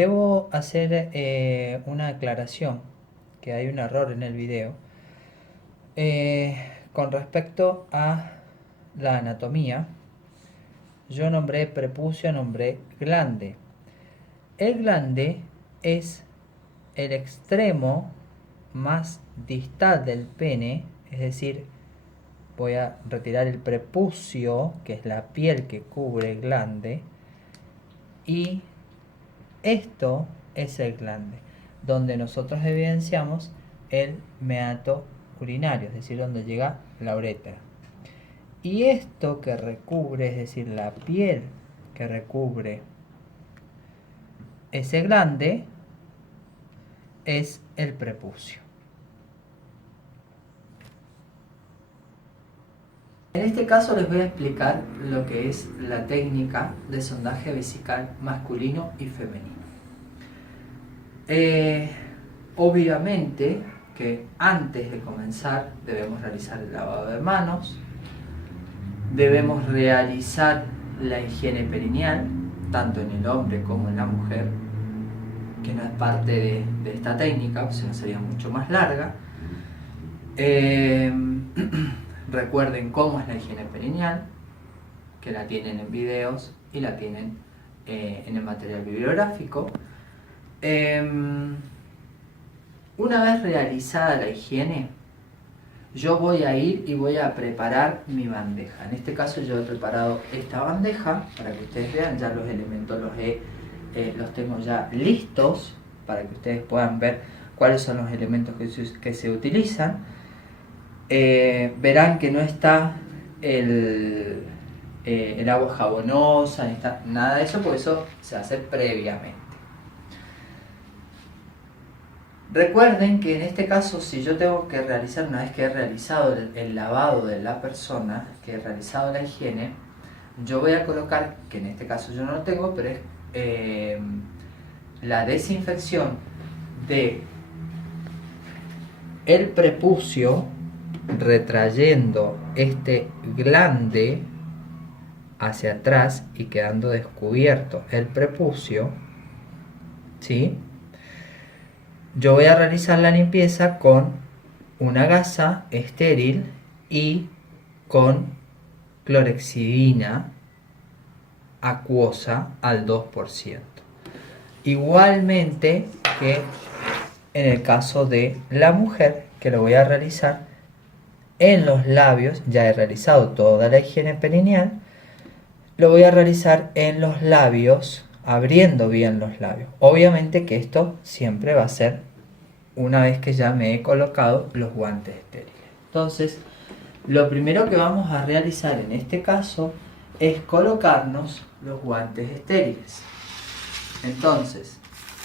Debo hacer una aclaración, que hay un error en el video, con respecto a la anatomía. Yo nombré prepucio, nombré glande. El glande es el extremo más distal del pene, es decir, voy a retirar el prepucio, que es la piel que cubre el glande, y esto es el glande, donde nosotros evidenciamos el meato urinario, es decir, donde llega la uretra. Y esto que recubre, es decir, la piel que recubre ese glande, es el prepucio. En este caso les voy a explicar lo que es la técnica de sondaje vesical masculino y femenino. Obviamente que antes de comenzar debemos realizar el lavado de manos, debemos realizar la higiene perineal, tanto en el hombre como en la mujer, que no es parte de esta técnica, o sea, sería mucho más larga. Recuerden cómo es la higiene perineal, que la tienen en videos y la tienen en el material bibliográfico. Una vez realizada la higiene, yo voy a ir y voy a preparar mi bandeja. En este caso yo he preparado esta bandeja para que ustedes vean, ya los elementos los tengo ya listos para que ustedes puedan ver cuáles son los elementos que se utilizan. Verán que no está el agua jabonosa, ni está nada de eso, porque eso se hace previamente. Recuerden que en este caso, si yo tengo que realizar, una vez que he realizado el lavado de la persona, que he realizado la higiene, yo voy a colocar, que en este caso yo no lo tengo, pero es la desinfección de el prepucio, retrayendo este glande hacia atrás y quedando descubierto el prepucio, ¿sí? Yo voy a realizar la limpieza con una gasa estéril y con clorexidina acuosa al 2%. Igualmente que en el caso de la mujer, que lo voy a realizar en los labios. Ya he realizado toda la higiene perineal, lo voy a realizar en los labios, abriendo bien los labios. Obviamente que esto siempre va a ser una vez que ya me he colocado los guantes estériles. Entonces, lo primero que vamos a realizar en este caso es colocarnos los guantes estériles. Entonces,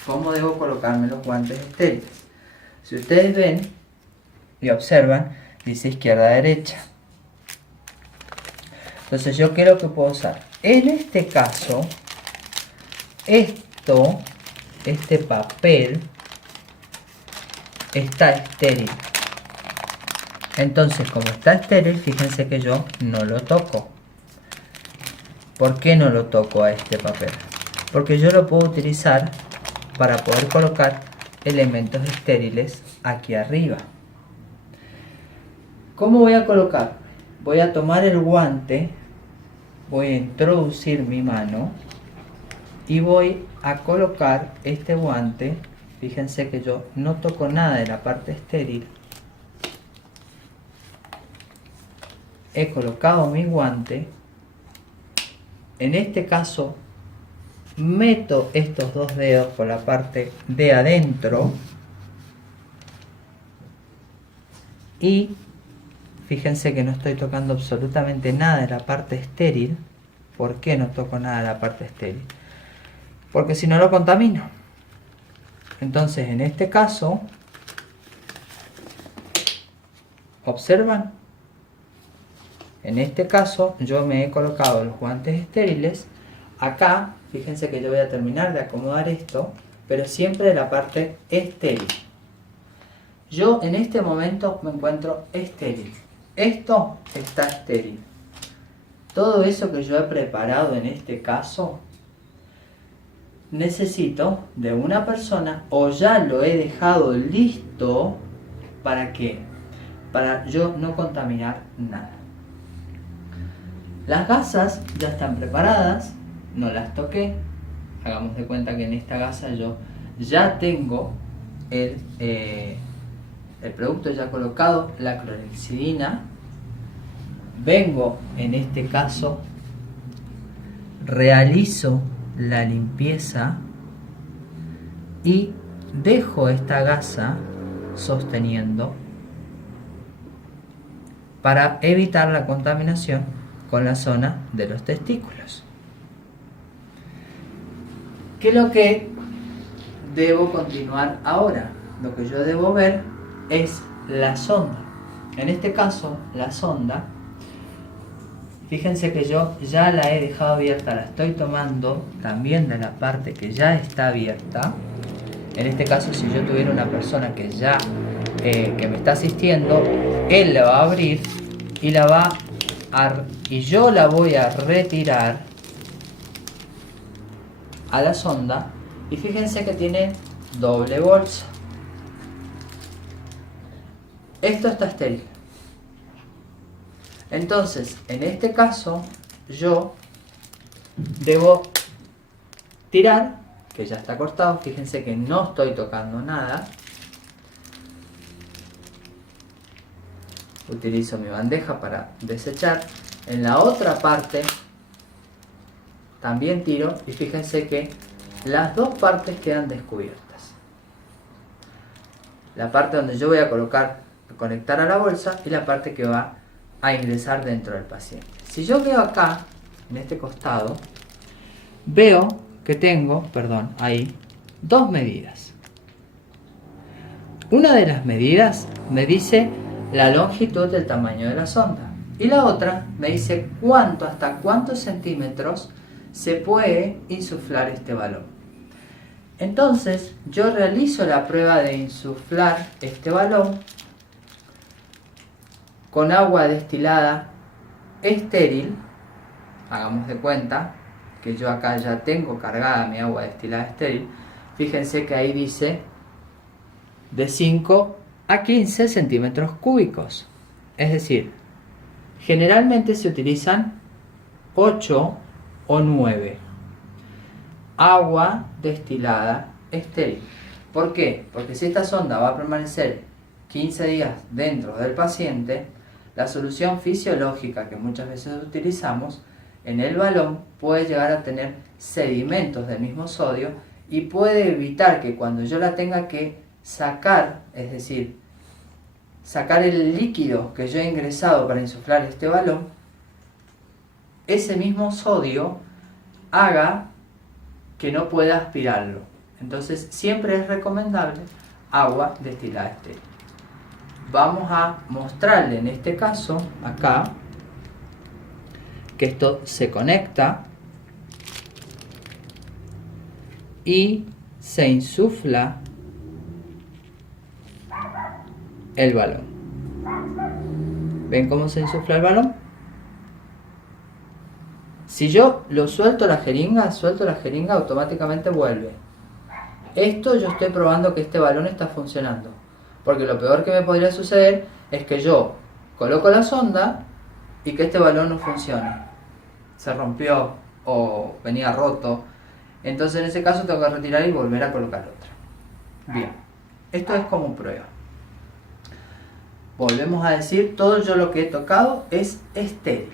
¿cómo debo colocarme los guantes estériles? Si ustedes ven y observan, dice izquierda a derecha. Entonces yo quiero que puedo usar, en este caso, este papel está estéril. Entonces, como está estéril, fíjense que yo no lo toco. ¿Por qué no lo toco a este papel? Porque yo lo puedo utilizar para poder colocar elementos estériles aquí arriba. ¿Cómo voy a colocar? Voy a tomar el guante, voy a introducir mi mano y voy a colocar este guante. Fíjense que yo no toco nada de la parte estéril. He colocado mi guante. En este caso, meto estos dos dedos por la parte de adentro y fíjense que no estoy tocando absolutamente nada de la parte estéril. ¿Por qué no toco nada de la parte estéril? Porque si no lo contamino. Entonces, en este caso, ¿observan? En este caso, yo me he colocado los guantes estériles. Acá, fíjense que yo voy a terminar de acomodar esto, pero siempre de la parte estéril. Yo en este momento me encuentro estéril. Esto está estéril. Todo eso que yo he preparado en este caso necesito de una persona, o ya lo he dejado listo, ¿para qué? Para yo no contaminar nada. Las gasas ya están preparadas, no las toqué. Hagamos de cuenta que en esta gasa yo ya tengo el producto ya colocado, la clorhexidina. Vengo, en este caso, realizo la limpieza y dejo esta gasa sosteniendo para evitar la contaminación con la zona de los testículos. ¿Qué es lo que debo continuar ahora? Lo que yo debo ver es la sonda. En este caso, la sonda, fíjense que yo ya la he dejado abierta, la estoy tomando también de la parte que ya está abierta. En este caso, si yo tuviera una persona que ya que me está asistiendo, él la va a abrir y y yo la voy a retirar a la sonda, y fíjense que tiene doble bolsa. Esto está estéril. Entonces, en este caso, yo debo tirar, que ya está cortado. Fíjense que no estoy tocando nada. Utilizo mi bandeja para desechar. En la otra parte también tiro, y fíjense que las dos partes quedan descubiertas. La parte donde yo voy a conectar a la bolsa, y la parte que va a ingresar dentro del paciente. Si yo veo acá, en este costado, veo que tengo, ahí, dos medidas. Una de las medidas me dice la longitud del tamaño de la sonda, y la otra me dice hasta cuántos centímetros se puede insuflar este balón. Entonces yo realizo la prueba de insuflar este balón con agua destilada estéril. Hagamos de cuenta que yo acá ya tengo cargada mi agua destilada estéril. Fíjense que ahí dice de 5 a 15 centímetros cúbicos. Es decir, generalmente se utilizan 8 o 9. Agua destilada estéril. ¿Por qué? Porque si esta sonda va a permanecer 15 días dentro del paciente, la solución fisiológica que muchas veces utilizamos en el balón puede llegar a tener sedimentos del mismo sodio, y puede evitar que cuando yo la tenga que sacar, es decir, sacar el líquido que yo he ingresado para insuflar este balón, ese mismo sodio haga que no pueda aspirarlo. Entonces siempre es recomendable agua destilada estéril. Vamos a mostrarle en este caso acá que esto se conecta y se insufla el balón. ¿Ven cómo se insufla el balón? Si yo lo suelto la jeringa, automáticamente vuelve. Esto yo estoy probando que este balón está funcionando. Porque lo peor que me podría suceder es que yo coloco la sonda y que este balón no funcione. Se rompió o venía roto. Entonces en ese caso tengo que retirar y volver a colocar otra. Bien, esto es como prueba. Volvemos a decir, todo yo lo que he tocado es estéril.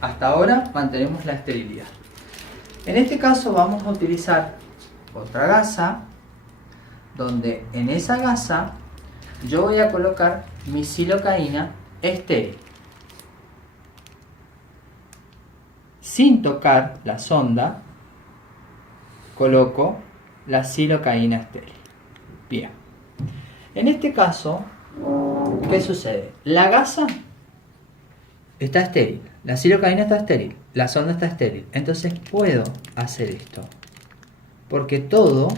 Hasta ahora mantenemos la esterilidad. En este caso vamos a utilizar otra gasa, donde en esa gasa yo voy a colocar mi silocaína estéril. Sin tocar la sonda, coloco la silocaína estéril. Bien. En este caso, ¿qué sucede? La gasa está estéril, la silocaína está estéril, la sonda está estéril. Entonces puedo hacer esto, porque todo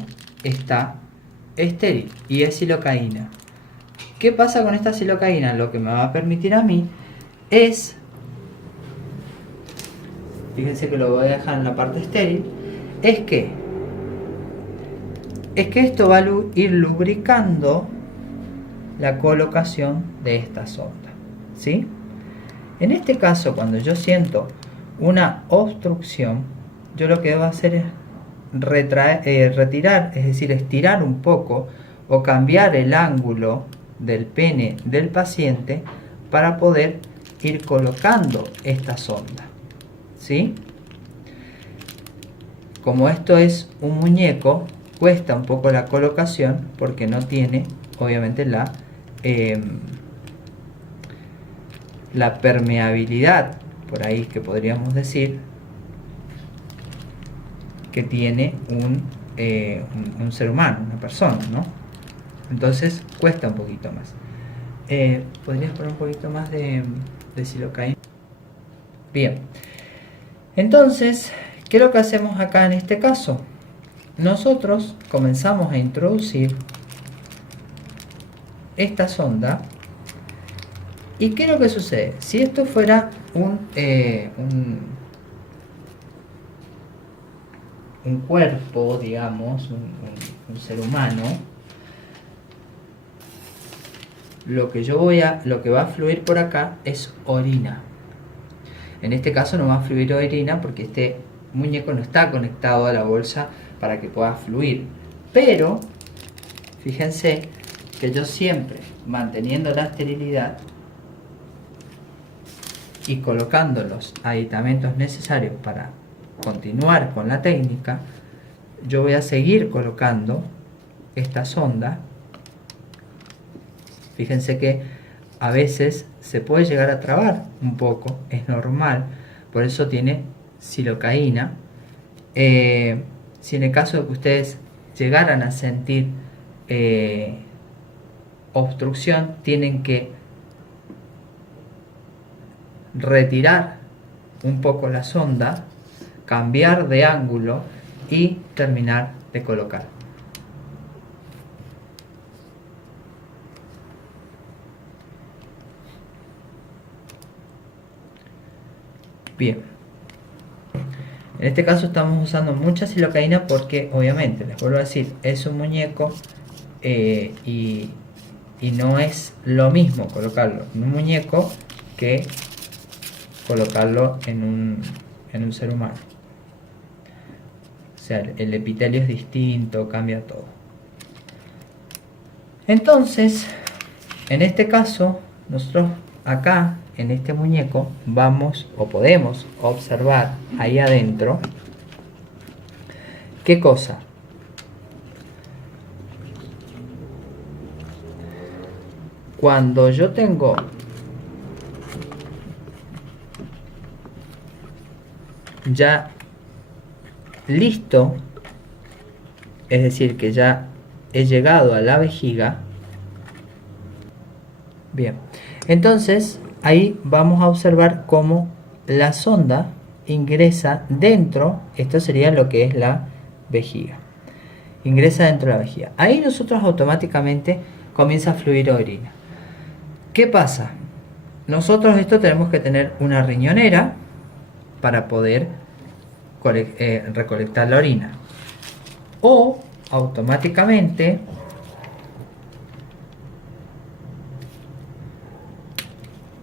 está estéril y es silocaína. ¿Qué pasa con esta silocaína? Lo que me va a permitir a mí es, fíjense que lo voy a dejar en la parte estéril, es que es que esto va a ir lubricando la colocación de esta sonda, ¿sí? En este caso, cuando yo siento una obstrucción, yo lo que debo hacer es retirar, es decir, estirar un poco o cambiar el ángulo del pene del paciente para poder ir colocando esta sonda, ¿sí? Como esto es un muñeco, cuesta un poco la colocación porque no tiene, obviamente, la permeabilidad, por ahí que podríamos decir, que tiene un ser humano, una persona, ¿no? Entonces cuesta un poquito más. ¿Podrías poner un poquito más de silocaína? Bien. Entonces, ¿qué es lo que hacemos acá en este caso? Nosotros comenzamos a introducir esta sonda. ¿Y qué es lo que sucede? Si esto fuera un cuerpo, digamos, un ser humano, lo que va a fluir por acá es orina. En este caso no va a fluir orina porque este muñeco no está conectado a la bolsa para que pueda fluir. Pero, fíjense que yo siempre, manteniendo la esterilidad y colocando los aditamentos necesarios para continuar con la técnica, yo voy a seguir colocando esta sonda. Fíjense que a veces se puede llegar a trabar un poco, es normal, por eso tiene silocaína. Si en el caso de que ustedes llegaran a sentir obstrucción, tienen que retirar un poco la sonda, cambiar de ángulo y terminar de colocar. Bien, en este caso estamos usando mucha silocaína porque obviamente, les vuelvo a decir, es un muñeco y no es lo mismo colocarlo en un muñeco que colocarlo en un ser humano. O sea, el epitelio es distinto, cambia todo. Entonces, en este caso, nosotros acá, en este muñeco, vamos o podemos observar ahí adentro, ¿qué cosa? Cuando yo tengo ya listo, es decir, que ya he llegado a la vejiga, bien, entonces ahí vamos a observar cómo la sonda ingresa dentro, esto sería lo que es la vejiga, ingresa dentro de la vejiga. Ahí nosotros automáticamente comienza a fluir orina. ¿Qué pasa? Nosotros esto tenemos que tener una riñonera para poder recolectar la orina, o automáticamente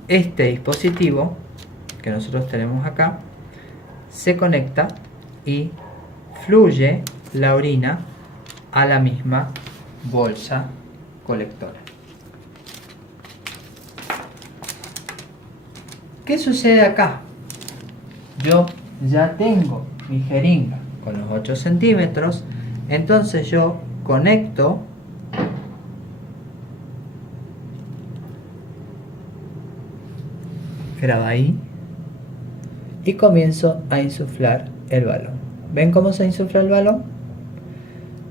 este dispositivo que nosotros tenemos acá se conecta y fluye la orina a la misma bolsa colectora. ¿Qué sucede acá? Yo ya tengo mi jeringa con los 8 centímetros, entonces yo conecto graba ahí y comienzo a insuflar el balón. ¿Ven cómo se insufla el balón?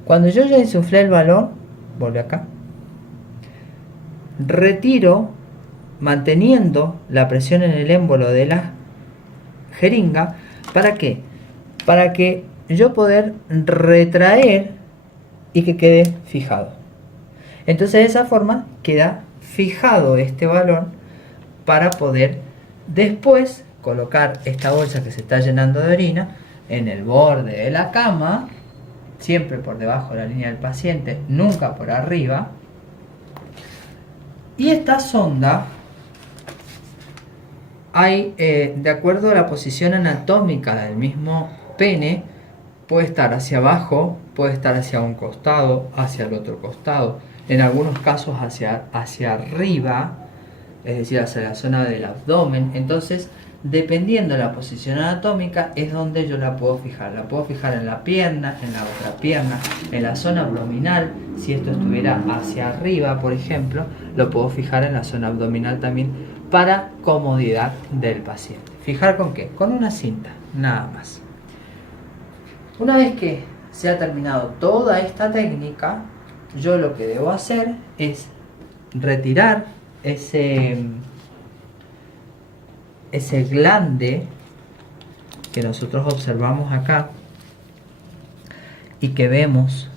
Cuando yo ya insuflé el balón, vuelve acá, retiro manteniendo la presión en el émbolo de la jeringa. ¿Para qué? Para que yo poder retraer y que quede fijado. Entonces de esa forma queda fijado este balón para poder después colocar esta bolsa que se está llenando de orina en el borde de la cama siempre por debajo de la línea del paciente, nunca por arriba. Y esta sonda, de acuerdo a la posición anatómica del mismo pene, puede estar hacia abajo, puede estar hacia un costado, hacia el otro costado, en algunos casos hacia arriba, es decir, hacia la zona del abdomen. Entonces, dependiendo de la posición anatómica, es donde yo la puedo fijar. La puedo fijar en la pierna, en la otra pierna, en la zona abdominal. Si esto estuviera hacia arriba, por ejemplo, lo puedo fijar en la zona abdominal también para comodidad del paciente. ¿Fijar con qué? Con una cinta, nada más. Una vez que se ha terminado toda esta técnica, yo lo que debo hacer es retirar ese glande que nosotros observamos acá y que vemos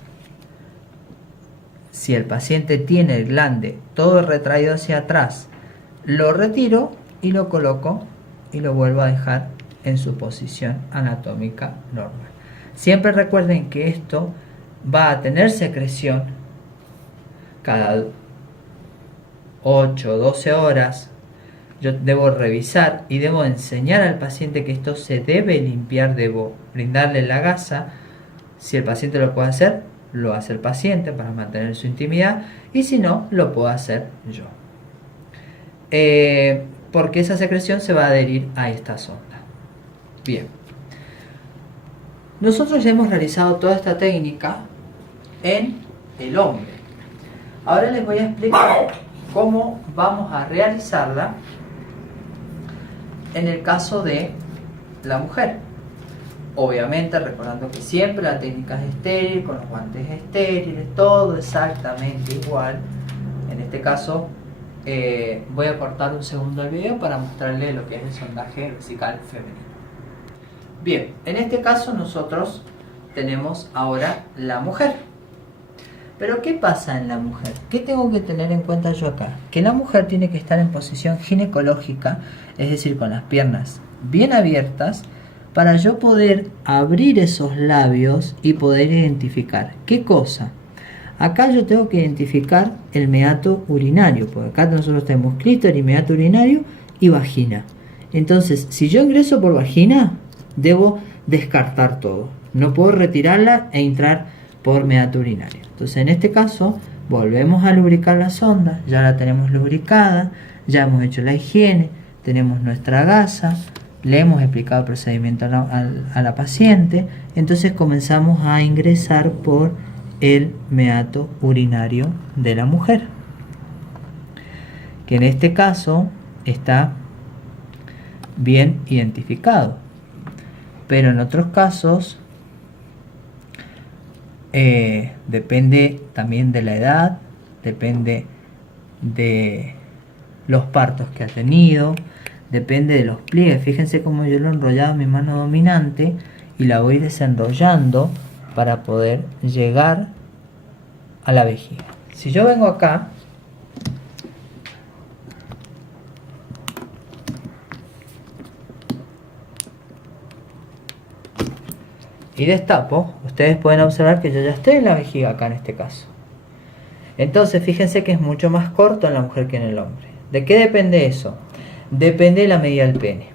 si el paciente tiene el glande todo retraído hacia atrás. Lo retiro y lo coloco y lo vuelvo a dejar en su posición anatómica normal. Siempre recuerden que esto va a tener secreción cada 8 o 12 horas. Yo debo revisar y debo enseñar al paciente que esto se debe limpiar, debo brindarle la gasa. Si el paciente lo puede hacer, lo hace el paciente para mantener su intimidad, y si no, lo puedo hacer yo. Porque esa secreción se va a adherir a esta sonda. Bien. Nosotros ya hemos realizado toda esta técnica en el hombre. Ahora les voy a explicar cómo vamos a realizarla en el caso de la mujer. Obviamente recordando que siempre la técnica es estéril, con los guantes estériles, todo exactamente igual. En este caso voy a cortar un segundo el video para mostrarles lo que es el sondaje vesical femenino. Bien, en este caso nosotros tenemos ahora la mujer. Pero ¿qué pasa en la mujer? ¿Qué tengo que tener en cuenta yo acá? Que la mujer tiene que estar en posición ginecológica, es decir, con las piernas bien abiertas, para yo poder abrir esos labios y poder identificar. ¿Qué cosa? Acá yo tengo que identificar el meato urinario, porque acá nosotros tenemos clítoris, meato urinario y vagina. Entonces, si yo ingreso por vagina, debo descartar todo. No puedo retirarla e entrar por meato urinario. Entonces, en este caso, volvemos a lubricar la sonda. Ya la tenemos lubricada, ya hemos hecho la higiene, tenemos nuestra gasa, le hemos explicado el procedimiento a la paciente. Entonces comenzamos a ingresar por el meato urinario de la mujer, que en este caso está bien identificado, pero en otros casos depende también de la edad, depende de los partos que ha tenido, depende de los pliegues. Fíjense cómo yo lo he enrollado en mi mano dominante y la voy desenrollando para poder llegar a la vejiga. Si yo vengo acá y destapo, ustedes pueden observar que yo ya estoy en la vejiga acá en este caso. Entonces fíjense que es mucho más corto en la mujer que en el hombre. ¿De qué depende eso? Depende de la medida del pene,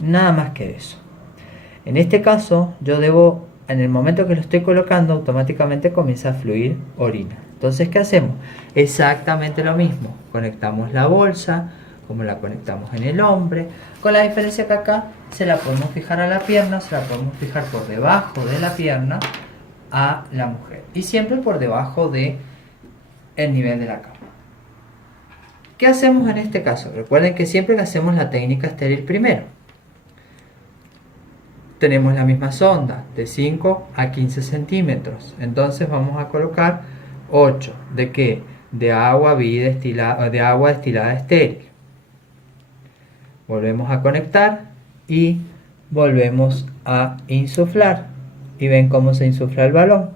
nada más que de eso. En este caso yo debo, en el momento que lo estoy colocando, automáticamente comienza a fluir orina. Entonces, ¿qué hacemos? Exactamente lo mismo, conectamos la bolsa como la conectamos en el hombre, con la diferencia que acá se la podemos fijar a la pierna, se la podemos fijar por debajo de la pierna a la mujer, y siempre por debajo de el nivel de la cama. ¿Qué hacemos en este caso? Recuerden que siempre hacemos la técnica estéril primero. Tenemos la misma sonda de 5 a 15 centímetros. Entonces vamos a colocar 8. ¿De qué? De agua destilada estéril. Volvemos a conectar y volvemos a insuflar. Y ven cómo se insufla el balón.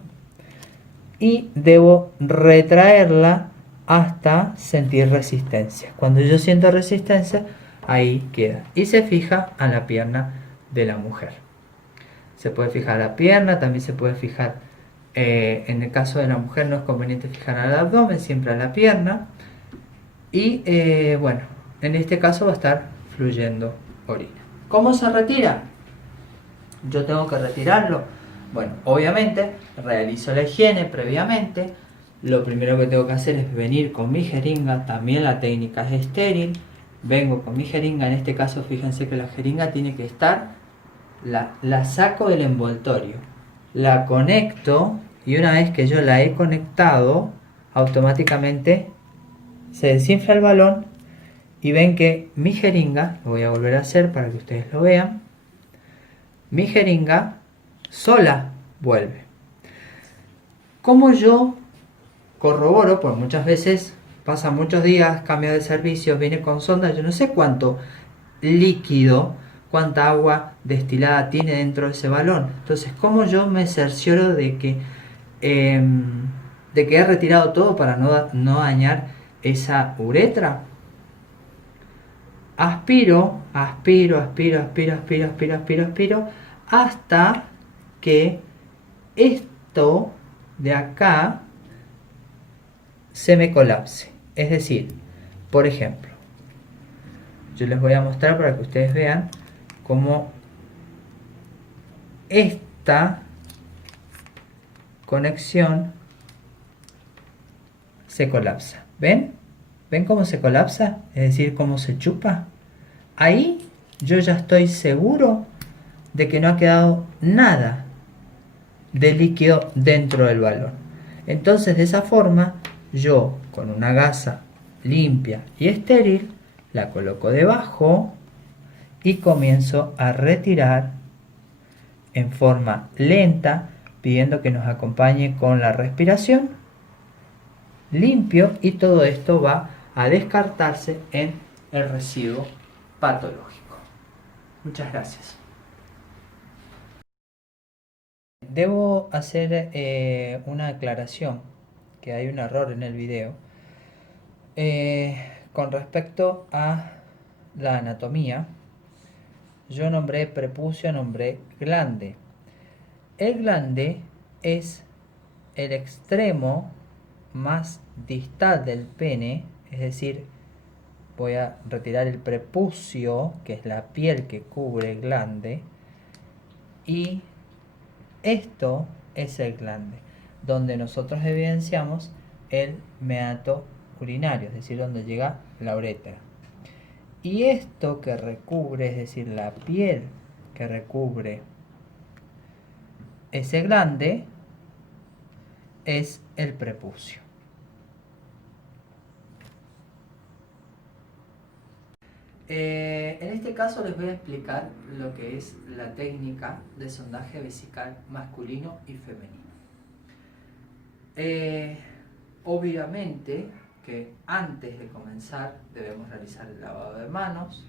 Y debo retraerla hasta sentir resistencia. Cuando yo siento resistencia, ahí queda. Y se fija a la pierna de la mujer. Se puede fijar la pierna, también se puede fijar En el caso de la mujer no es conveniente fijar al abdomen, siempre a la pierna. Y bueno, en este caso va a estar fluyendo orina. ¿Cómo se retira? Yo tengo que retirarlo. Bueno, obviamente realizo la higiene previamente. Lo primero que tengo que hacer es venir con mi jeringa. También la técnica es estéril. Vengo con mi jeringa. En este caso, fíjense que la jeringa tiene que estar. La saco del envoltorio. La conecto. Y una vez que yo la he conectado, automáticamente se desinfla el balón. Y ven que mi jeringa, lo voy a volver a hacer para que ustedes lo vean. Mi jeringa sola vuelve. Como yo corroboro, pues muchas veces pasan muchos días, cambio de servicio, viene con sonda, yo no sé cuánto líquido, cuánta agua destilada tiene dentro de ese balón. Entonces, ¿cómo yo me cercioro de que he retirado todo para no dañar esa uretra? Aspiro, aspiro, aspiro, aspiro, aspiro, aspiro, aspiro, aspiro, hasta que esto de acá se me colapse. Es decir, por ejemplo, yo les voy a mostrar para que ustedes vean cómo esta conexión se colapsa. ¿Ven? ¿Ven cómo se colapsa? Es decir, cómo se chupa. Ahí yo ya estoy seguro de que no ha quedado nada de líquido dentro del balón. Entonces, de esa forma, yo con una gasa limpia y estéril la coloco debajo y comienzo a retirar en forma lenta, pidiendo que nos acompañe con la respiración, limpio, y todo esto va a descartarse en el residuo patológico. Muchas gracias. Debo hacer una aclaración, que hay un error en el video, con respecto a la anatomía. Yo nombré prepucio, nombré glande. El glande es el extremo más distal del pene, es decir, voy a retirar el prepucio, que es la piel que cubre el glande, y esto es el glande, donde nosotros evidenciamos el meato urinario, es decir, donde llega la uretra. Y esto que recubre, es decir, la piel que recubre ese glande, es el prepucio. En este caso les voy a explicar lo que es la técnica de sondaje vesical masculino y femenino. Obviamente que antes de comenzar debemos realizar el lavado de manos,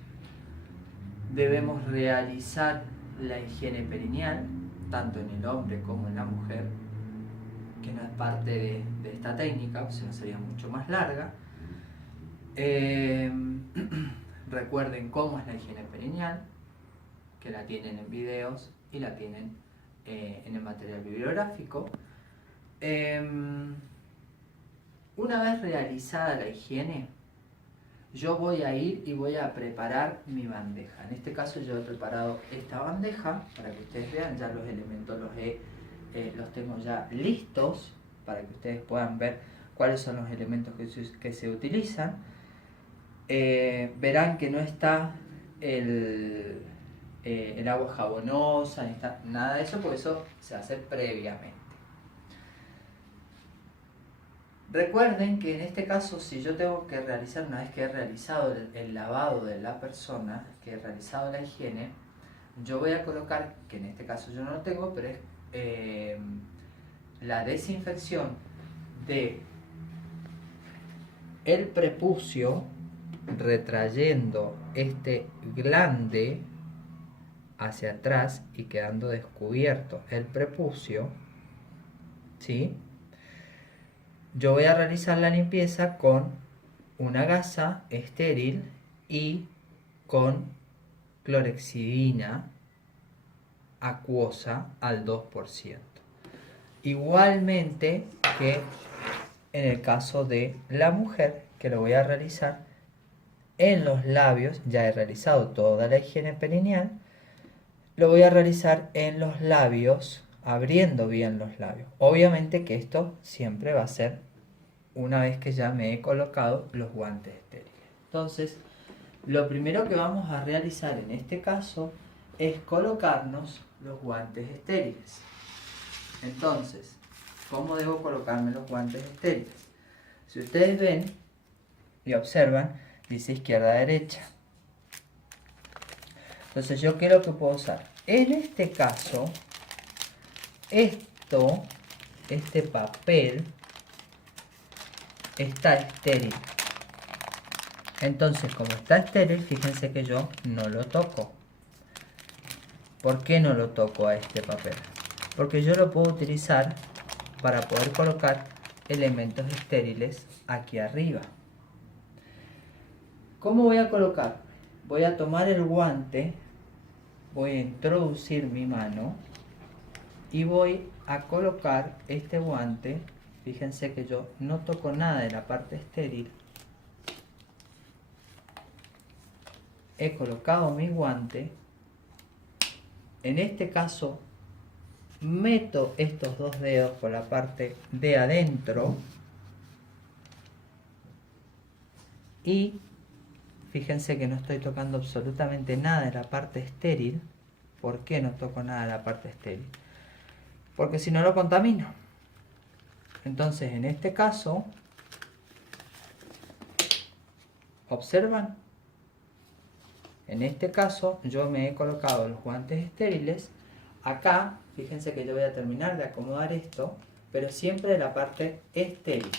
debemos realizar la higiene perineal, tanto en el hombre como en la mujer, que no es parte de esta técnica, si no sería mucho más larga. Recuerden cómo es la higiene perineal, que la tienen en videos y la tienen en el material bibliográfico. Una vez realizada la higiene, yo voy a ir y voy a preparar mi bandeja. En este caso yo he preparado esta bandeja para que ustedes vean, ya los elementos los tengo ya listos para que ustedes puedan ver cuáles son los elementos que se utilizan. Verán que no está el agua jabonosa, ni está nada de eso, porque eso se hace previamente. Recuerden que en este caso, si yo tengo que realizar, una vez que he realizado el lavado de la persona, que he realizado la higiene, yo voy a colocar, que en este caso yo no lo tengo, pero es la desinfección de el prepucio, retrayendo este glande hacia atrás y quedando descubierto el prepucio, ¿sí? Yo voy a realizar la limpieza con una gasa estéril y con clorexidina acuosa al 2%. Igualmente que en el caso de la mujer, que lo voy a realizar en los labios, ya he realizado toda la higiene perineal, lo voy a realizar en los labios, abriendo bien los labios. Obviamente que esto siempre va a ser una vez que ya me he colocado los guantes estériles. Entonces, lo primero que vamos a realizar en este caso es colocarnos los guantes estériles. Entonces, ¿cómo debo colocarme los guantes estériles? Si ustedes ven y observan, dice izquierda a derecha. Entonces, ¿yo qué es lo que puedo usar? En este caso, este papel está estéril. Entonces, como está estéril, fíjense que yo no lo toco. ¿Por qué no lo toco a este papel? Porque yo lo puedo utilizar para poder colocar elementos estériles aquí arriba. ¿Cómo voy a colocar? Voy a tomar el guante, voy a introducir mi mano y voy a colocar este guante. Fíjense que yo no toco nada de la parte estéril. He colocado mi guante. En este caso, meto estos dos dedos por la parte de adentro y fíjense que no estoy tocando absolutamente nada de la parte estéril. ¿Por qué no toco nada de la parte estéril? Porque si no lo contamino. Entonces, en este caso, ¿observan? En este caso, yo me he colocado los guantes estériles. Acá, fíjense que yo voy a terminar de acomodar esto, pero siempre de la parte estéril.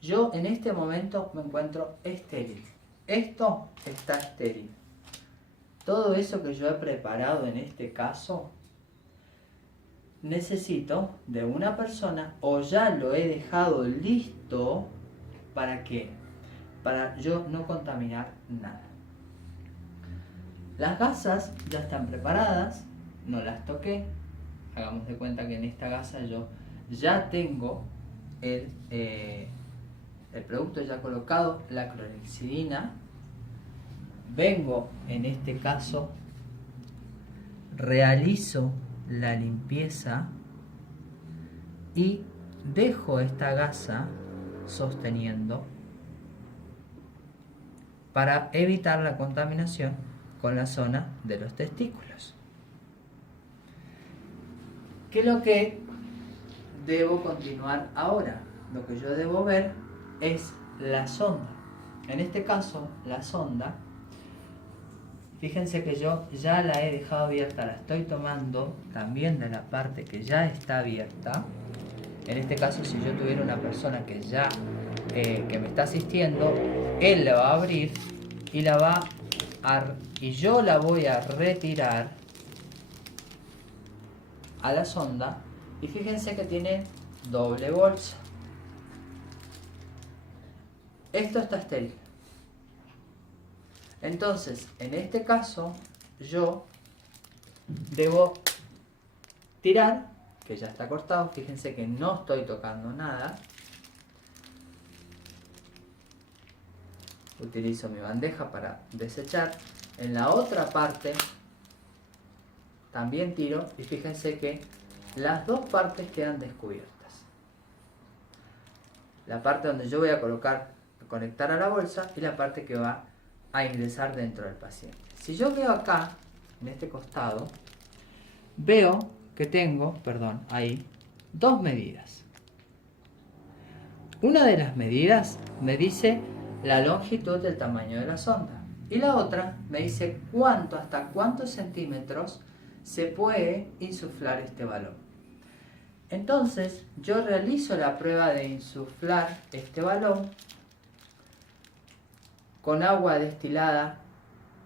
Yo en este momento me encuentro estéril. Esto está estéril. Todo eso que yo he preparado en este caso, necesito de una persona o ya lo he dejado listo. ¿Para qué? Para yo no contaminar nada. Las gasas ya están preparadas, no las toqué. Hagamos de cuenta que en esta gasa yo ya tengo el producto ya colocado, la clorhexidina. Vengo, en este caso, realizo la limpieza y dejo esta gasa sosteniendo para evitar la contaminación con la zona de los testículos. ¿Qué es lo que debo continuar ahora? Lo que yo debo ver es la sonda. En este caso, la sonda, fíjense que yo ya la he dejado abierta, la estoy tomando también de la parte que ya está abierta. En este caso, si yo tuviera una persona que ya que me está asistiendo, él la va a abrir y y yo la voy a retirar a la sonda. Y fíjense que tiene doble bolsa. Esto está estéril. Entonces, en este caso, yo debo tirar, que ya está cortado. Fíjense que no estoy tocando nada. Utilizo mi bandeja para desechar. En la otra parte también tiro y fíjense que las dos partes quedan descubiertas. La parte donde yo voy a conectar a la bolsa y la parte que va a ingresar dentro del paciente. Si yo veo acá, en este costado, veo que tengo, ahí, dos medidas. Una de las medidas me dice la longitud del tamaño de la sonda y la otra me dice hasta cuántos centímetros se puede insuflar este balón. Entonces yo realizo la prueba de insuflar este balón con agua destilada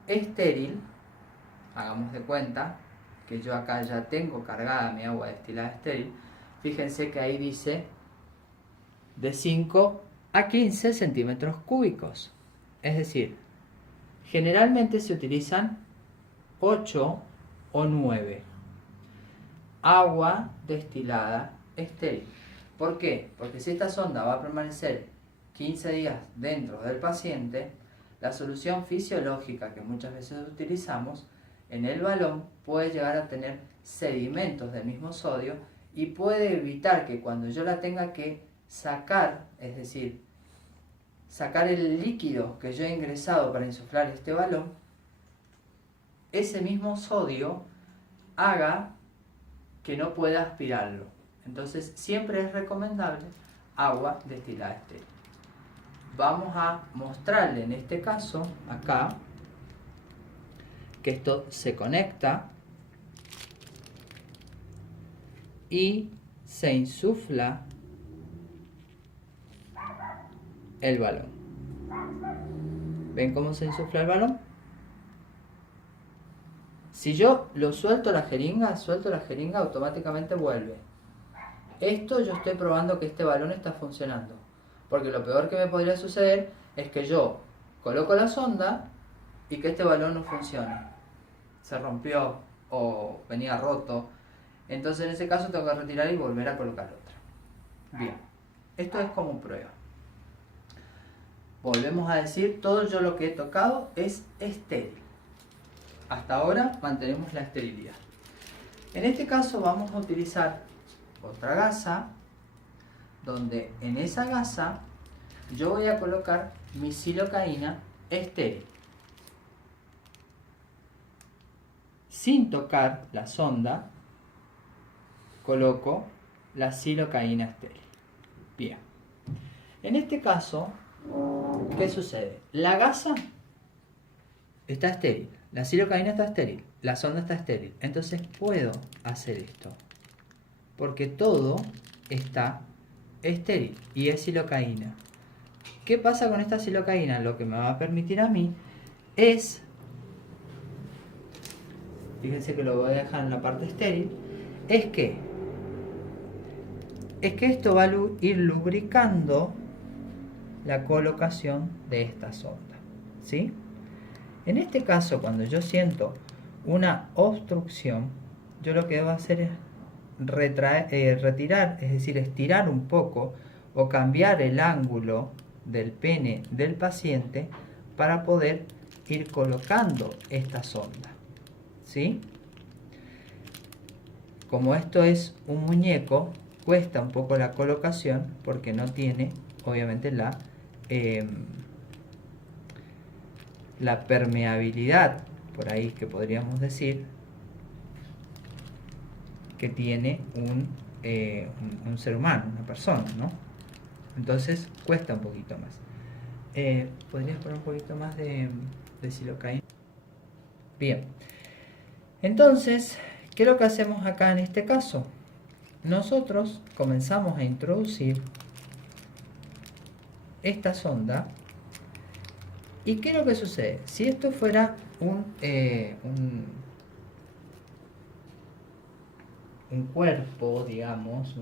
estéril. Hagamos de cuenta que yo acá ya tengo cargada mi agua destilada estéril. Fíjense que ahí dice de 5 a 15 centímetros cúbicos. Es decir, generalmente se utilizan 8 o 9. agua destilada estéril. ¿Por qué? Porque si esta sonda va a permanecer 15 días dentro del paciente, la solución fisiológica que muchas veces utilizamos en el balón puede llegar a tener sedimentos del mismo sodio y puede evitar que cuando yo la tenga que sacar, es decir, sacar el líquido que yo he ingresado para insuflar este balón, ese mismo sodio haga que no pueda aspirarlo. Entonces siempre es recomendable agua destilada estéril. Vamos a mostrarle en este caso acá que esto se conecta y se insufla el balón. ¿Ven cómo se insufla el balón? Si yo lo suelto la jeringa, automáticamente vuelve. Esto yo estoy probando que este balón está funcionando. Porque lo peor que me podría suceder es que yo coloco la sonda y que este balón no funcione. Se rompió o venía roto. Entonces en ese caso tengo que retirar y volver a colocar otra. Bien, esto es como prueba. Volvemos a decir, todo yo lo que he tocado es estéril. Hasta ahora mantenemos la esterilidad. En este caso vamos a utilizar otra gasa, donde en esa gasa yo voy a colocar mi silocaína estéril. Sin tocar la sonda, coloco la silocaína estéril. Bien. En este caso, ¿qué sucede? La gasa está estéril, la silocaína está estéril, la sonda está estéril. Entonces puedo hacer esto, porque todo está estéril y es silocaína. ¿Qué pasa con esta silocaína? Lo que me va a permitir a mí es, fíjense que lo voy a dejar en la parte estéril, es que esto va a ir lubricando la colocación de esta sonda, ¿sí? En este caso, cuando yo siento una obstrucción, yo lo que debo hacer es retirar, es decir, estirar un poco o cambiar el ángulo del pene del paciente para poder ir colocando esta sonda, ¿sí? Como esto es un muñeco, cuesta un poco la colocación porque no tiene, obviamente, la permeabilidad, por ahí que podríamos decir, que tiene un ser humano, una persona, ¿no? Entonces cuesta un poquito más. ¿Podrías poner un poquito más de silocaína? Bien. Entonces, ¿qué es lo que hacemos acá en este caso? Nosotros comenzamos a introducir esta sonda. ¿Y qué es lo que sucede? Si esto fuera un cuerpo, digamos,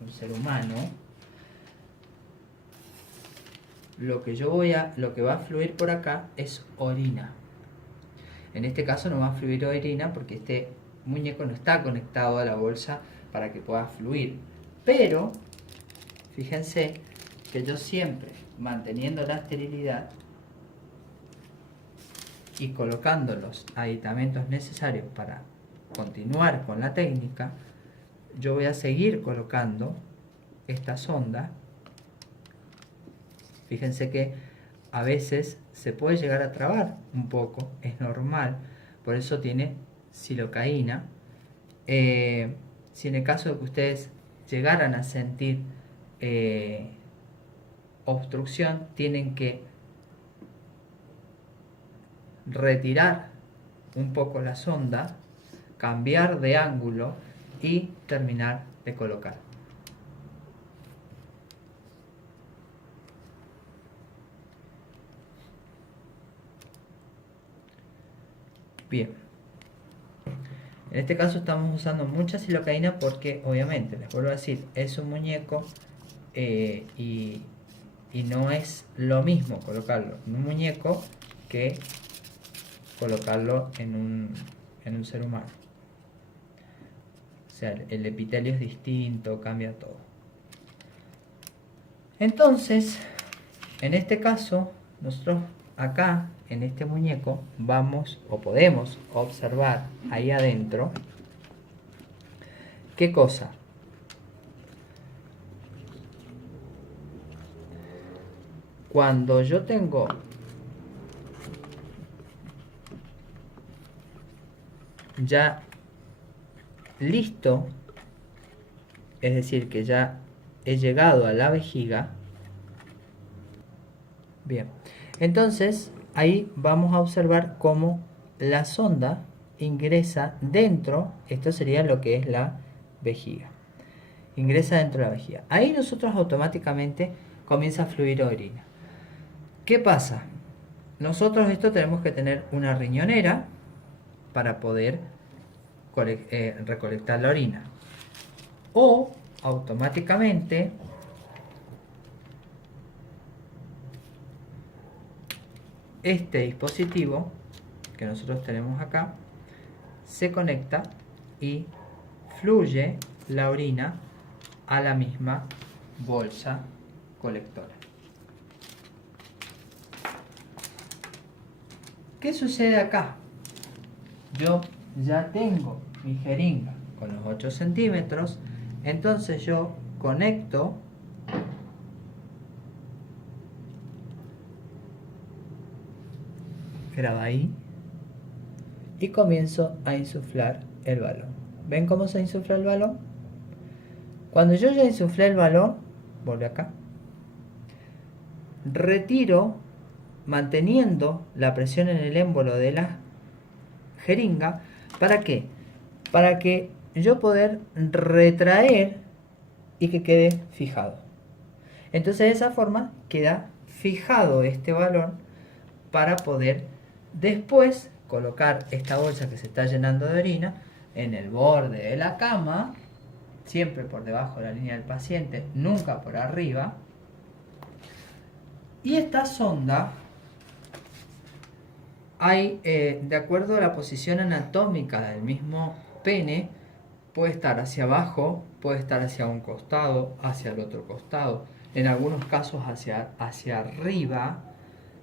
un ser humano, lo que va a fluir por acá es orina. En este caso no va a fluir orina porque este muñeco no está conectado a la bolsa para que pueda fluir. Pero, fíjense que yo siempre, manteniendo la esterilidad y colocando los aditamentos necesarios para continuar con la técnica, yo voy a seguir colocando esta sonda. Fíjense que a veces se puede llegar a trabar un poco, es normal, por eso tiene silocaína. Si en el caso de que ustedes llegaran a sentir obstrucción, tienen que retirar un poco la sonda, cambiar de ángulo y terminar de colocar. Bien, en este caso estamos usando mucha silocaína porque obviamente, les vuelvo a decir, es un muñeco y no es lo mismo colocarlo en un muñeco que colocarlo en un ser humano. sea, el epitelio es distinto, cambia todo. Entonces, en este caso, nosotros acá, en este muñeco, vamos o podemos observar ahí adentro, ¿qué cosa? Cuando yo tengo ya listo, es decir, que ya he llegado a la vejiga, bien, entonces ahí vamos a observar cómo la sonda ingresa dentro, esto sería lo que es la vejiga, ingresa dentro de la vejiga. Ahí nosotros automáticamente comienza a fluir orina. ¿Qué pasa? Nosotros esto tenemos que tener una riñonera para poder recolectar la orina. O automáticamente este dispositivo que nosotros tenemos acá se conecta y fluye la orina a la misma bolsa colectora. ¿Qué sucede acá? Yo ya tengo mi jeringa con los 8 centímetros, entonces yo conecto graba ahí y comienzo a insuflar el balón. ¿Ven cómo se insufla el balón? Cuando yo ya insuflé el balón, vuelve acá, retiro manteniendo la presión en el émbolo de la jeringa. ¿Para qué? Para que yo poder retraer y que quede fijado. Entonces de esa forma queda fijado este balón para poder después colocar esta bolsa que se está llenando de orina en el borde de la cama, siempre por debajo de la línea del paciente, nunca por arriba. Y esta sonda, hay, de acuerdo a la posición anatómica del mismo pene, puede estar hacia abajo, puede estar hacia un costado, hacia el otro costado, en algunos casos hacia arriba,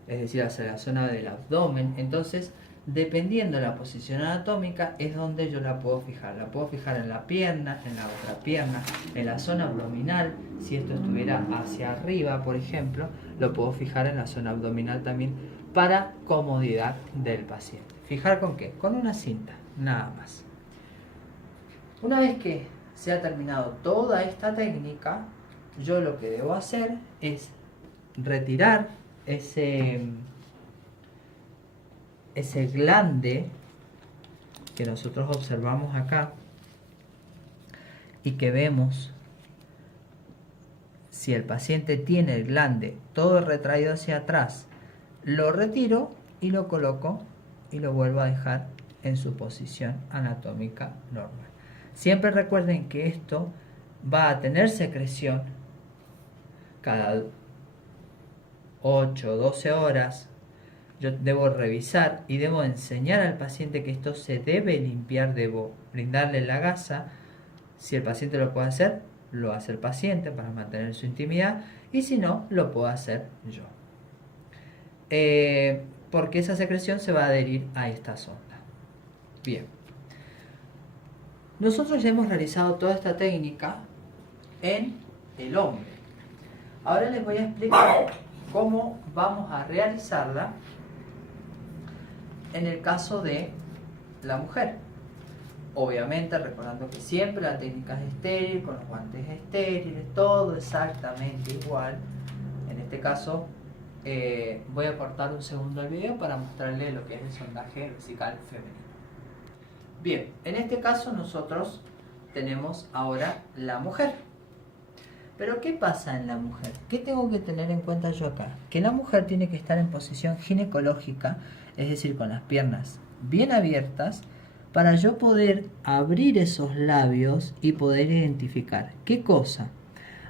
es decir, hacia la zona del abdomen. Entonces, dependiendo de la posición anatómica, es donde yo la puedo fijar. La puedo fijar en la pierna, en la otra pierna, en la zona abdominal. Si esto estuviera hacia arriba, por ejemplo, lo puedo fijar en la zona abdominal también para comodidad del paciente. ¿Fijar con qué? Con una cinta, nada más. Una vez que se ha terminado toda esta técnica, yo lo que debo hacer es retirar ese glande que nosotros observamos acá y que vemos si el paciente tiene el glande todo retraído hacia atrás. Lo retiro y lo coloco y lo vuelvo a dejar en su posición anatómica normal. Siempre recuerden que esto va a tener secreción cada 8 o 12 horas. Yo debo revisar y debo enseñar al paciente que esto se debe limpiar, debo brindarle la gasa. Si el paciente lo puede hacer, lo hace el paciente para mantener su intimidad, y si no, lo puedo hacer yo. Porque esa secreción se va a adherir a esta sonda. Bien. Nosotros ya hemos realizado toda esta técnica en el hombre. Ahora les voy a explicar cómo vamos a realizarla en el caso de la mujer. Obviamente recordando que siempre la técnica es estéril, con los guantes estériles, todo exactamente igual. En este caso voy a cortar un segundo el video para mostrarles lo que es el sondaje vesical femenino. Bien, en este caso nosotros tenemos ahora la mujer. Pero ¿qué pasa en la mujer? ¿Qué tengo que tener en cuenta yo acá? Que la mujer tiene que estar en posición ginecológica, es decir, con las piernas bien abiertas, para yo poder abrir esos labios y poder identificar. ¿Qué cosa?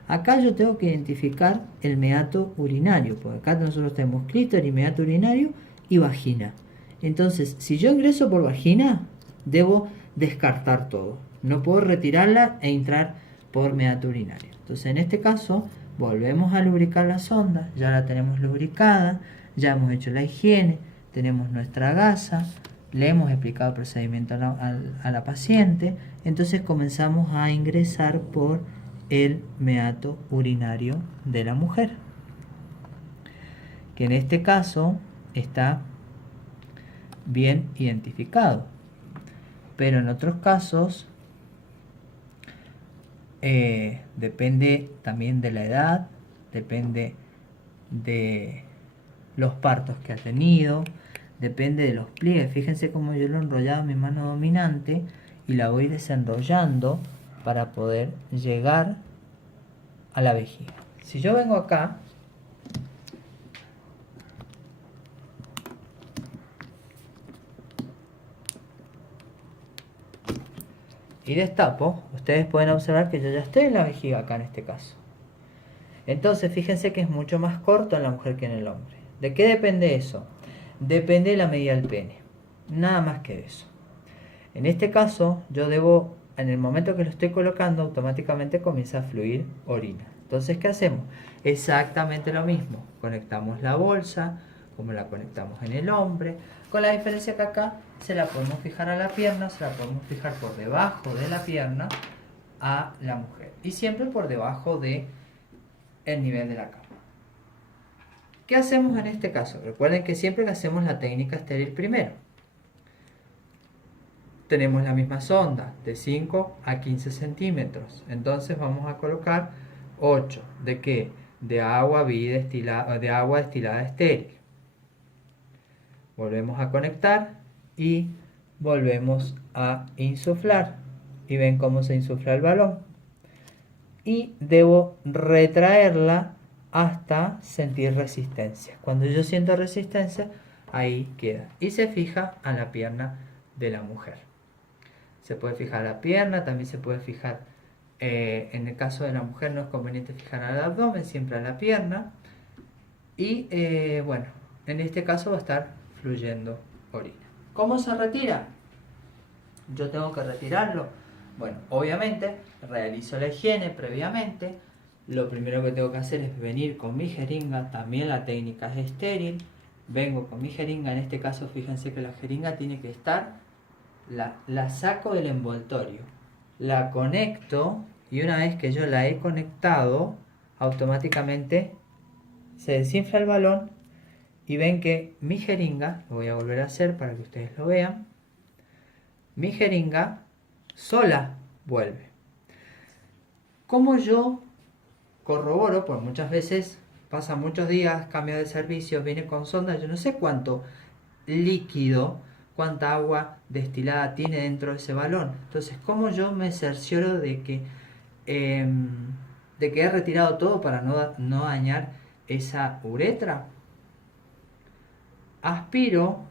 Acá yo tengo que identificar el meato urinario, porque acá nosotros tenemos clítoris, meato urinario y vagina. Entonces, si yo ingreso por vagina, debo descartar todo. No puedo retirarla e entrar por meato urinario. Entonces en este caso volvemos a lubricar la sonda, ya la tenemos lubricada, ya hemos hecho la higiene, tenemos nuestra gasa, le hemos explicado el procedimiento a la paciente, entonces comenzamos a ingresar por el meato urinario de la mujer, que en este caso está bien identificado, pero en otros casos depende también de la edad, depende de los partos que ha tenido, depende de los pliegues. Fíjense cómo yo lo he enrollado en mi mano dominante y la voy desenrollando para poder llegar a la vejiga. Si yo vengo acá y destapo, ustedes pueden observar que yo ya estoy en la vejiga acá en este caso. Entonces fíjense que es mucho más corto en la mujer que en el hombre. ¿De qué depende eso? Depende de la medida del pene, nada más que eso. En este caso yo debo, en el momento que lo estoy colocando, automáticamente comienza a fluir orina. Entonces, ¿qué hacemos? Exactamente lo mismo, conectamos la bolsa como la conectamos en el hombre, con la diferencia que acá se la podemos fijar a la pierna, se la podemos fijar por debajo de la pierna a la mujer y siempre por debajo de el nivel de la cama. ¿Qué hacemos en este caso? Recuerden que siempre hacemos la técnica estéril primero. Tenemos la misma sonda de 5 a 15 centímetros. Entonces vamos a colocar 8. ¿De qué? De agua destilada estéril. Volvemos a conectar y volvemos a insuflar. Y ven cómo se insufla el balón. Y debo retraerla hasta sentir resistencia. Cuando yo siento resistencia, ahí queda. Y se fija a la pierna de la mujer. Se puede fijar la pierna, también se puede fijar, en el caso de la mujer no es conveniente fijar al abdomen, siempre a la pierna. Y bueno, en este caso va a estar fluyendo orina. ¿Cómo se retira? Yo tengo que retirarlo. Bueno, obviamente realizo la higiene previamente. Lo primero que tengo que hacer es venir con mi jeringa, también la técnica es estéril. Vengo con mi jeringa, en este caso fíjense que la jeringa tiene que estar, la saco del envoltorio, la conecto y una vez que yo la he conectado, automáticamente se desinfla el balón y ven que mi jeringa, lo voy a volver a hacer para que ustedes lo vean, mi jeringa sola vuelve. Como yo corroboro, pues muchas veces pasan muchos días, cambio de servicio, viene con sonda, yo no sé cuánto líquido, cuánta agua destilada tiene dentro de ese balón. Entonces, ¿cómo yo me cercioro de que he retirado todo para no dañar esa uretra? Aspiro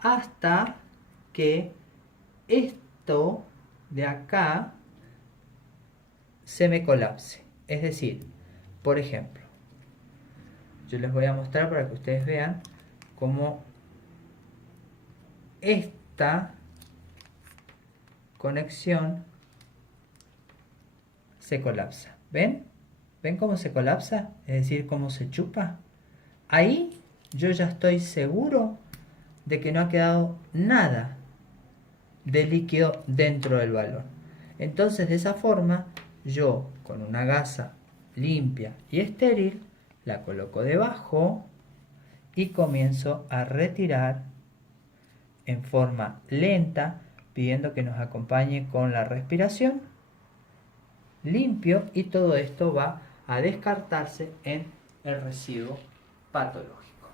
hasta que esto de acá se me colapse. Es decir, por ejemplo, yo les voy a mostrar para que ustedes vean cómo esta conexión se colapsa. ¿Ven? ¿Ven cómo se colapsa? Es decir, cómo se chupa. Ahí yo ya estoy seguro de que no ha quedado nada de líquido dentro del balón. Entonces, de esa forma, yo con una gasa limpia y estéril la coloco debajo y comienzo a retirar en forma lenta, pidiendo que nos acompañe con la respiración, limpio, y todo esto va a descartarse en el residuo patológico.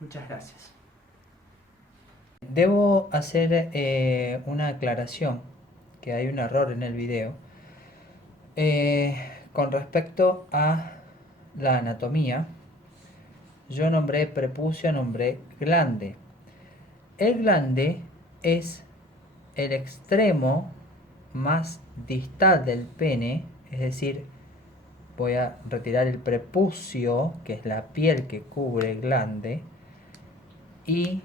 Muchas gracias. Debo hacer una aclaración, que hay un error en el video, con respecto a la anatomía. Yo nombré prepucio, nombré glande. El glande es el extremo más distal del pene, es decir, voy a retirar el prepucio, que es la piel que cubre el glande, y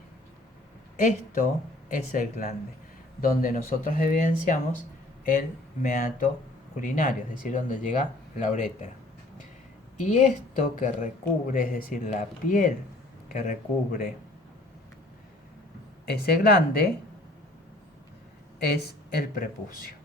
Esto es el glande, donde nosotros evidenciamos el meato urinario, es decir, donde llega la uretra. Y esto que recubre, es decir, la piel que recubre ese glande, es el prepucio.